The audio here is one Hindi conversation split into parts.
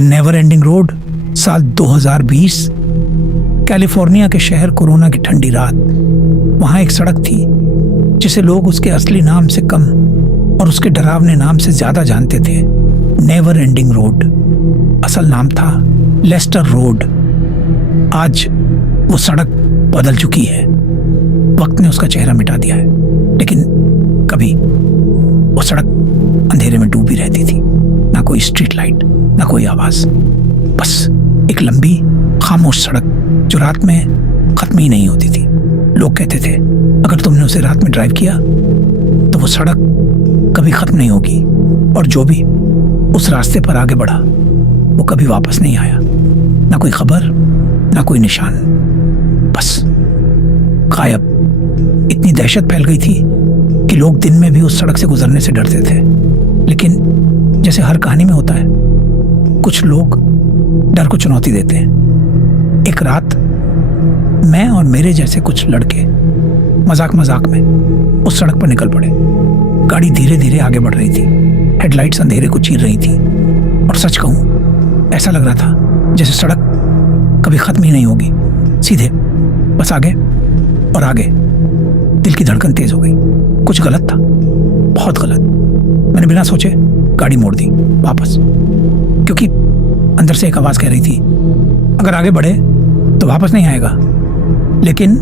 नेवर एंडिंग रोड, साल 2020। कैलिफोर्निया के शहर कोरोना की ठंडी रात। वहां एक सड़क थी जिसे लोग उसके असली नाम से कम और उसके डरावने नाम से ज्यादा जानते थे, नेवर एंडिंग रोड। असल नाम था लेस्टर रोड। आज वो सड़क बदल चुकी है, वक्त ने उसका चेहरा मिटा दिया है, लेकिन कभी वो सड़क अंधेरे में डूबी रहती थी। ना कोई स्ट्रीट लाइट, ना कोई आवाज, बस एक लंबी खामोश सड़क जो रात में खत्म ही नहीं होती थी। लोग कहते थे अगर तुमने उसे रात में ड्राइव किया तो वो सड़क कभी खत्म नहीं होगी, और जो भी उस रास्ते पर आगे बढ़ा वो कभी वापस नहीं आया। ना कोई खबर, ना कोई निशान, बस गायब। इतनी दहशत फैल गई थी कि लोग दिन में भी उस सड़क से गुजरने से डरते थे। लेकिन जैसे हर कहानी में होता है, कुछ लोग डर को चुनौती देते हैं। एक रात मैं और मेरे जैसे कुछ लड़के मजाक मजाक में उस सड़क पर निकल पड़े। गाड़ी धीरे धीरे आगे बढ़ रही थी, हेडलाइट्स अंधेरे को चीर रही थी, और सच कहूं ऐसा लग रहा था जैसे सड़क कभी खत्म ही नहीं होगी। सीधे बस आगे और आगे। दिल की धड़कन तेज हो गई। कुछ गलत था, बहुत गलत। मैंने बिना सोचे गाड़ी मोड़ दी वापस, क्योंकि अंदर से एक आवाज कह रही थी अगर आगे बढ़े तो वापस नहीं आएगा। लेकिन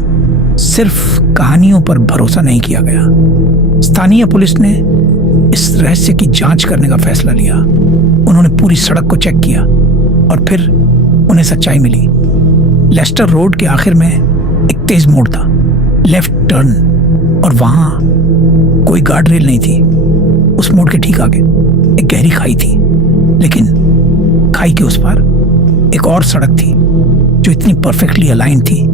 सिर्फ कहानियों पर भरोसा नहीं किया गया। स्थानीय पुलिस ने इस रहस्य की जांच करने का फैसला लिया। उन्होंने पूरी सड़क को चेक किया और फिर उन्हें सच्चाई मिली। लेस्टर रोड के आखिर में एक तेज मोड़ था, लेफ्ट टर्न, और वहां कोई गार्ड रेल नहीं थी। उस मोड़ के ठीक आगे एक गहरी खाई थी, लेकिन खाई के उस पार एक और सड़क थी जो इतनी परफेक्टली अलाइन थी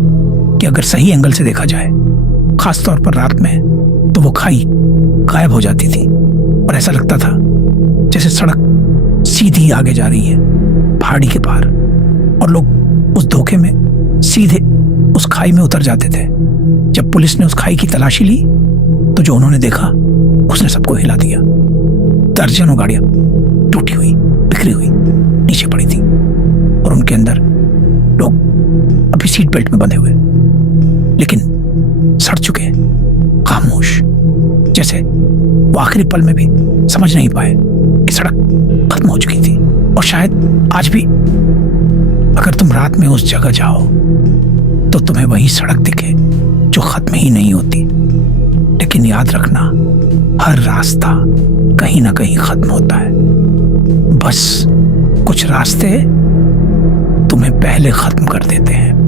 कि अगर सही एंगल से देखा जाए, खास तौर पर रात में, तो वो खाई गायब हो जाती थी और ऐसा लगता था जैसे सड़क सीधी आगे जा रही है पहाड़ी के पार, और लोग उस धोखे में सीधे उस खाई में उतर जाते थे। जब पुलिस ने उस खाई की तलाशी ली तो जो उन्होंने देखा उसने सबको हिला दिया। दर्जनों गाड़ियां टूटी हुई, बिखरी हुई नीचे पड़ी थी, और उनके अंदर लोग अभी सीट बेल्ट में बंधे हुए, लेकिन सड़ चुके, खामोश, जैसे वो आखिरी पल में भी समझ नहीं पाए कि सड़क खत्म हो चुकी थी। और शायद आज भी अगर तुम रात में उस जगह जाओ तो तुम्हें वही सड़क दिखे जो खत्म ही नहीं होती। लेकिन याद रखना, हर रास्ता कहीं ना कहीं खत्म होता है। बस कुछ रास्ते तुम्हें पहले खत्म कर देते हैं।